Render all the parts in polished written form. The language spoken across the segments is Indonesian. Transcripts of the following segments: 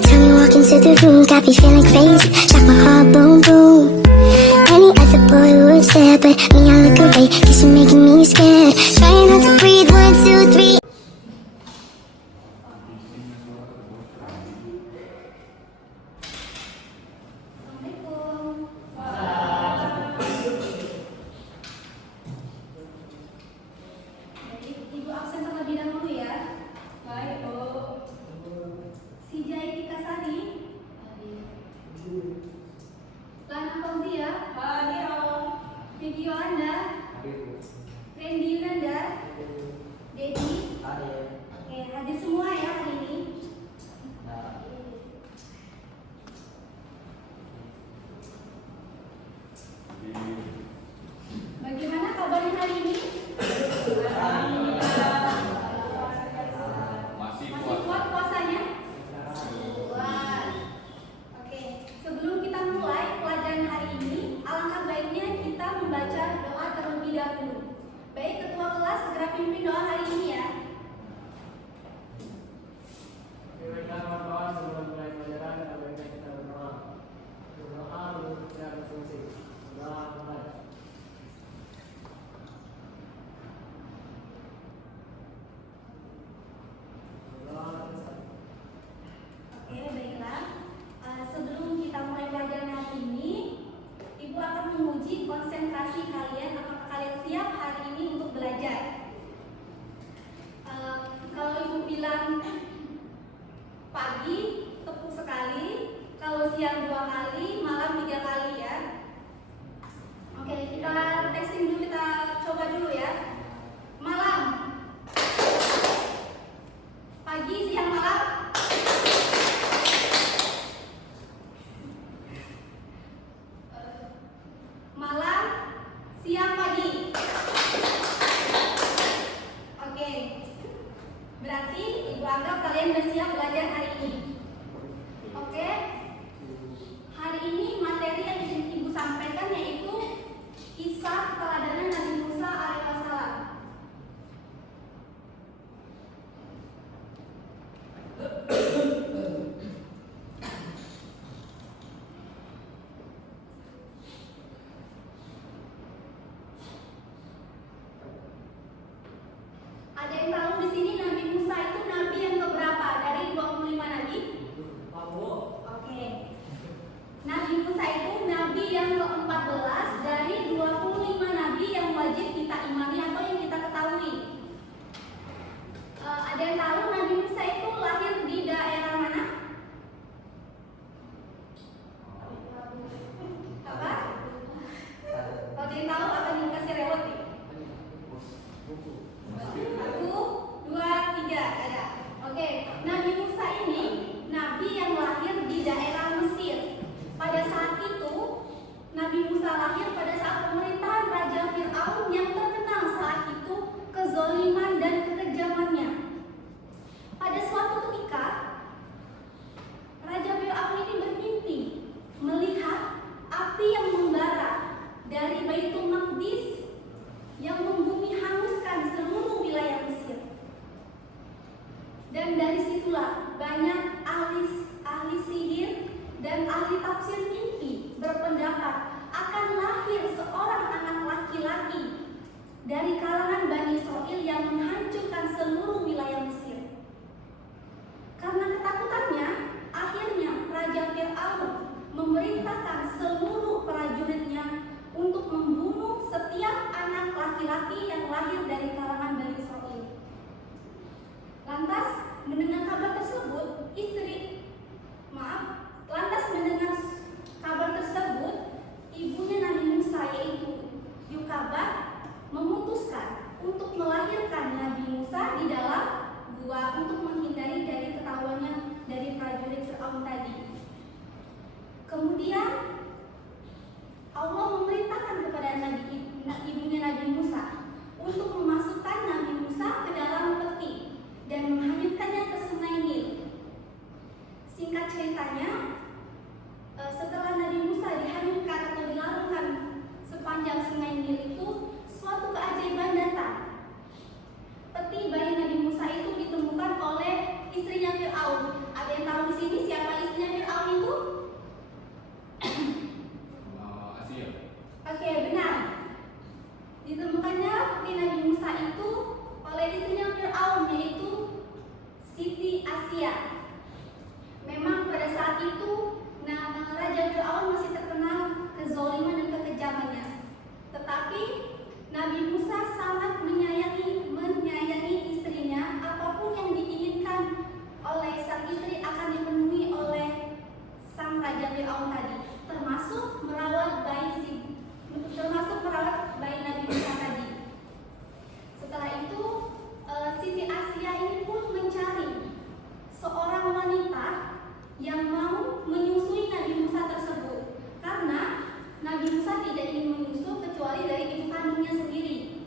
time you walk into the room, got me feeling crazy, shock my heart, boom, boom. Any other boy would stare, but me, I look away, cause you're making me scared. Trying not to breathe, 1, 2, 3. Ibu absen terlebih dahulu ya. Baik, Bu. Si Jaitika Sari. Lana Fauzia. Hadir, Om. Vicky Yolanda. Randy Yunanda. Dedi. Oke, hadir semua ya hari ini. Bagaimana kabarnya hari ini? Masih kuat puasanya? Kuat. Oke, sebelum kita mulai pelajaran hari ini, alangkah baiknya kita membaca doa terlebih dahulu. Baik, ketua kelas segera pimpin doa hari ini ya. Baiklah kawan-kawan, sebelum mulai pelajaran, baiknya kita berdoa. Berdoa untuk kita berfungsi. Doa mulai. Oke, baiklah. Sebelum kita mulai pelajaran hari ini, Ibu akan menguji konsentrasi kalian. Apakah kalian siap hari ini untuk belajar? Kalau Ibu bilang pagi, tepuk sekali. Kalau siang 2 kali, malam 3 kali ya. Oke, kita testing dulu, kita coba dulu ya. Malam, pagi, siang, malam. Malam, siang, pagi. Oke, berarti Ibu anggap kalian udah siap belajar hari ini. Oke, hari ini materi yang Ibu sampaikan yaitu kisah keteladanan Nabi Musa alaihissalam. Ada yang tahu di sini Nabi Musa itu nabi yang keberapa dari 25 nabi? Oke. Nabi Musa itu nabi yang ke-14 dari 25 nabi yang wajib kita imani atau yang kita ketahui. Ada yang tahu Nabi Musa itu lahir di daerah mana? Apa? Kalau ada yang tahu akan dikasih reward nih. 1, 2, 3 ada. Oke, Nabi Musa ini nabi yang lahir di daerah Mesir. Pada saat itu Nabi Musa lahir pada saat pemerintahan Raja Fir'aun yang terkenal saat itu kezoliman dan kekejamannya. Pada suatu ketika Raja Fir'aun ini bermimpi melihat api yang membara dari Baitul Maqdis yang membumi hanguskan seluruh wilayah Mesir. Dan dari situlah banyak ahli sihir dan ahli tafsir mimpi berpendapat akan lahir seorang anak laki-laki dari kalangan Bani Israil yang menghancurkan Firaun tadi, termasuk merawat bayi Nabi Musa tadi. Setelah itu Siti Asia ini pun mencari seorang wanita yang mau menyusui Nabi Musa tersebut, karena Nabi Musa tidak ingin menyusu kecuali dari ibu kandungnya sendiri.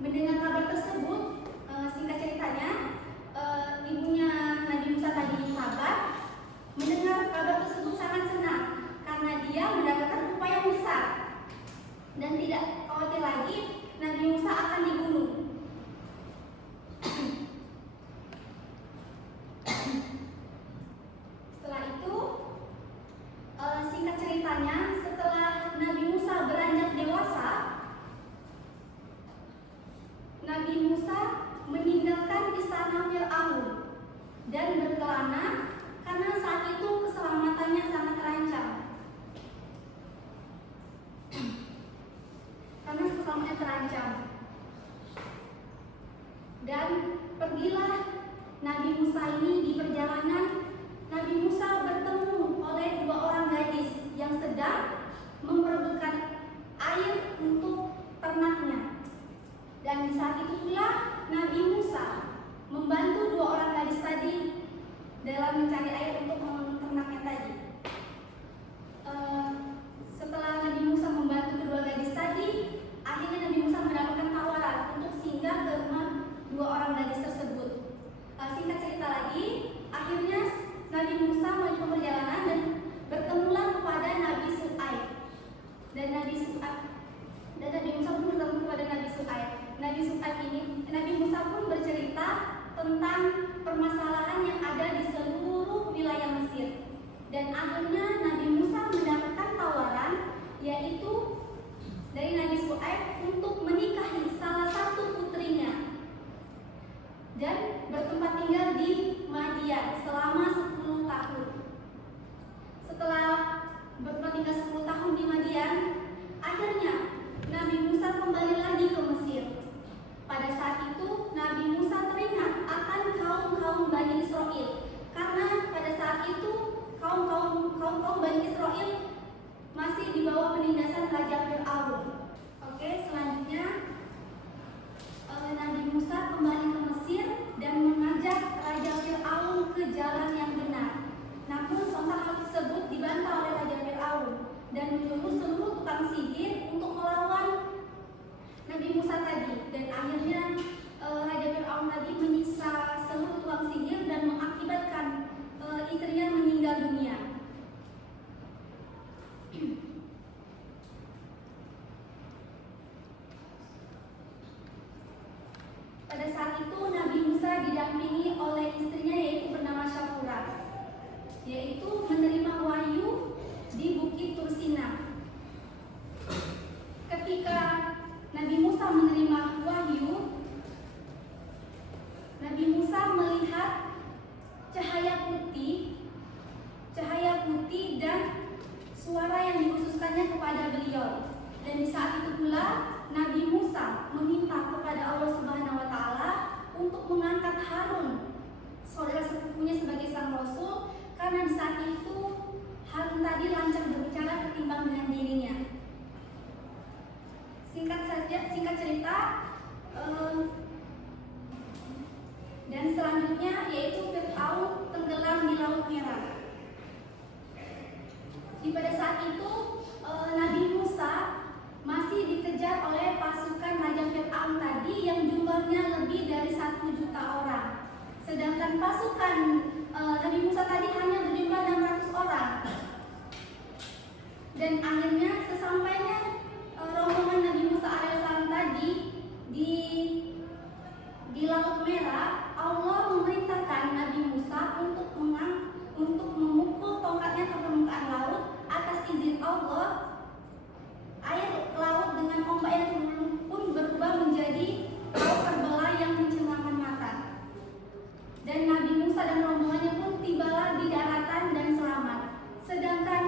Mendengar kabar tersebut, singkat ceritanya, ibunya Nabi Musa tadi sahabat mendengar kabar tersebut sangat senang karena dia mendapatkan upah yang besar dan tidak khawatir lagi Nabi Musa akan dibunuh. Setelah itu, singkat ceritanya, setelah Nabi Musa beranjak dewasa, Nabi Musa meninggalkan istana Firaun dan berkelana karena saat itu keselamatannya sangat terancam. Dan pergilah Nabi Musa ini di perjalanan. Nabi Musa bertemu oleh dua orang gadis yang sedang memperebutkan air untuk ternaknya. Dan di saat itu pula Nabi Musa membantu dua orang gadis tadi dalam mencari air untuk ternaknya tadi. Setelah Nabi Musa membantu kedua gadis tadi, akhirnya Nabi Musa mendapatkan tawaran untuk singgah ke rumah dua orang gadis tersebut. Singkat cerita lagi, akhirnya Nabi Musa melanjutkan perjalanan dan bertemulah kepada Nabi Shu'aib. Dan Nabi Musa pun bertemu kepada Nabi Shu'aib. Nabi Musa pun bercerita tentang permasalahan yang ada di seluruh wilayah Mesir. Dan akhirnya Nabi Musa mendapatkan tawaran, yaitu dari Nabi Shu'aib untuk menikahi salah satu putrinya dan bertempat tinggal di Madian selama 10 tahun. Setelah bertempat tinggal 10 tahun di Madian, akhirnya Nabi Musa kembali lagi ke Mesir. Pada saat itu Nabi Musa teringat akan kaum Bani Israel, karena pada saat itu kaum Bani Israel masih di bawah penindasan Raja Firaun. Oke, selanjutnya Nabi Musa kembali ke Mesir dan mengajak Raja Firaun ke jalan yang benar. Namun sontak hal tersebut dibantah oleh Raja Firaun dan menyuruh seluruh tukang sihir untuk melawan Nabi Musa tadi. Dan akhirnya Raja Firaun tadi menyiksa seluruh tukang sihir dan mengakibatkan istrinya meninggal dunia. Pada saat itu Nabi Musa didampingi oleh istrinya, yaitu bernama Syafura, yaitu menerima wahyu di Bukit Tursina. Ketika Nabi Musa menerima wahyu, Nabi Musa melihat cahaya putih dan suara yang dikhususkannya kepada beliau. Dan di saat itu pula Nabi Musa meminta kepada Allah Subhanahu wa Ta'ala untuk mengangkat Harun, saudara sepupunya, sebagai sang rasul, karena di saat itu Harun tadi lancar berbicara ketimbang dengan dirinya. Singkat cerita, dan selanjutnya yaitu Firaun tenggelam di Laut Merah. Pada saat itu Nabi Musa masih dikejar oleh pasukan Raja Firaun tadi yang jumlahnya lebih dari 1 juta orang. Sedangkan pasukan Nabi Musa tadi hanya berjumlah 600 orang. Dan akhirnya sesampainya rombongan Nabi Musa alaihissalam tadi di Laut Merah, Allah memerintahkan Nabi Musa untuk memukul tongkatnya ke permukaan laut. Atas izin Allah, air laut dengan ombak yang pun berubah menjadi laut terbelah yang mencerahkan mata. Dan Nabi Musa dan rombongannya pun tibalah di daratan dan selamat. Sedangkan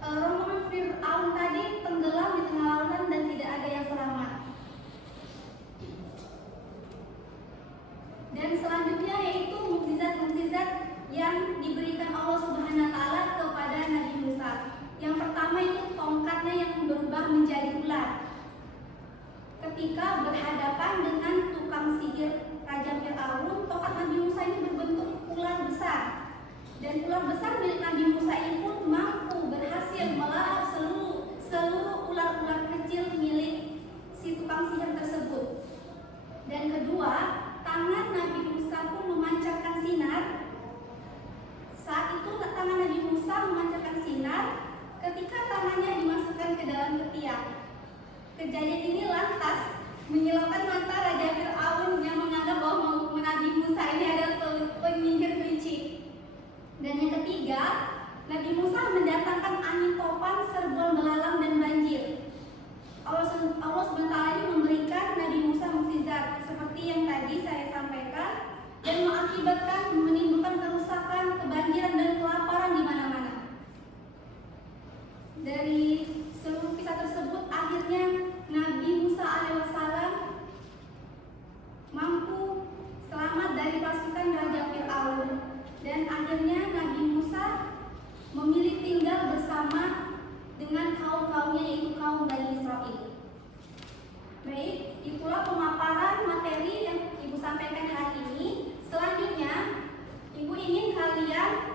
rombongan Firaun tadi tenggelam di tengah lautan dan tidak ada yang selamat. Dan selanjutnya yaitu mukjizat-mukjizat yang diberikan Allah Subhanahu wa Ta'ala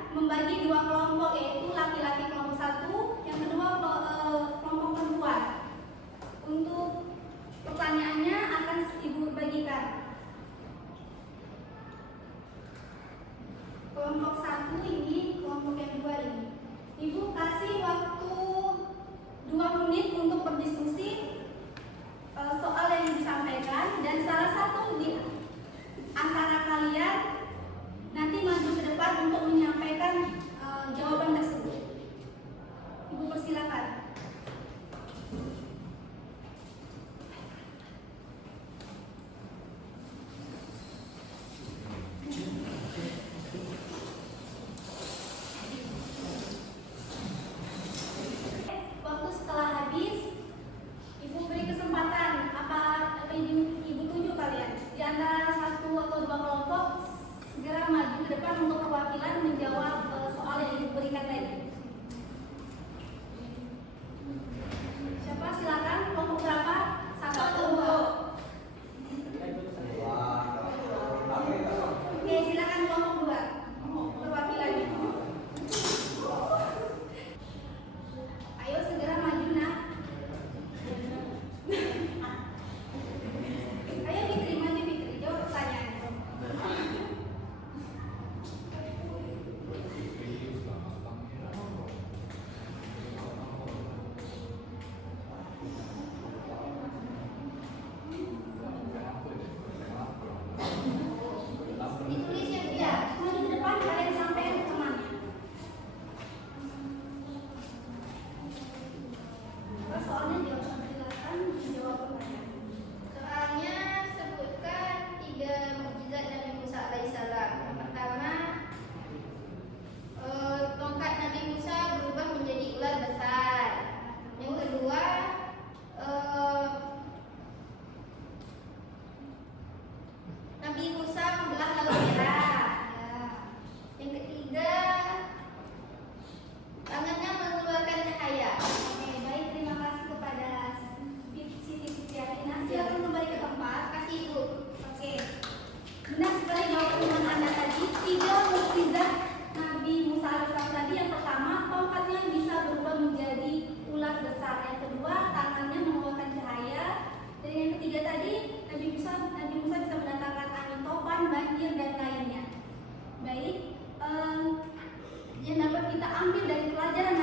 membagi dua kelompok, yaitu laki-laki kelompok satu, yang kedua kelompok perempuan. Untuk pertanyaannya akan Ibu bagikan. Kelompok satu ini, kelompok yang dua ini. Ibu kasih waktu 2 menit untuk berdiskusi soal yang disampaikan, dan salah satu di antara kalian nanti maju ke depan untuk menyampaikan jawaban tersebut. Ibu persilakan. Waktu setelah habis, Ibu beri kesempatan apa Ibu tuju kalian di antara 1 atau 2 kelompok segera maju ke depan untuk perwakilan menjawab soal yang Ibu berikan tadi. Siapa? Silakan. Kelompok berapa? 1 atau 2? Oke, silakan kelompok 2 perwakilannya. Ayo segera maju, nak. Ayo Fitri, maju Fitri, jawab pertanyaannya. Ditulis ya, maju ke depan, kalian sampaikan ke temannya. Soalnya jelaskan menjawab pertanyaan. Soalnya sebutkan 3 mukjizat Nabi Musa alaihissalam. Yang pertama, tongkat Nabi Musa berubah menjadi ular besar. Yang kedua, Nabi Musa membelah laut merah. Yang ketiga, tangannya mengeluarkan cahaya. Oke, baik, terima kasih kepada Siti Fitriatina. Silakan kembali ke tempat. Kasih Ibu. Oke, benar sekali jawaban teman Anda tadi. 3 mukjizat Nabi Musa alaihissalam tadi. Yang pertama, tongkatnya bisa berubah menjadi ular besar. Yang kedua, tangannya mengeluarkan cahaya. Dan yang ketiga tadi, Nabi Musa bisa mendatangkan angin topan, banjir, dan lainnya. Baik, yang dapat kita ambil dari pelajaran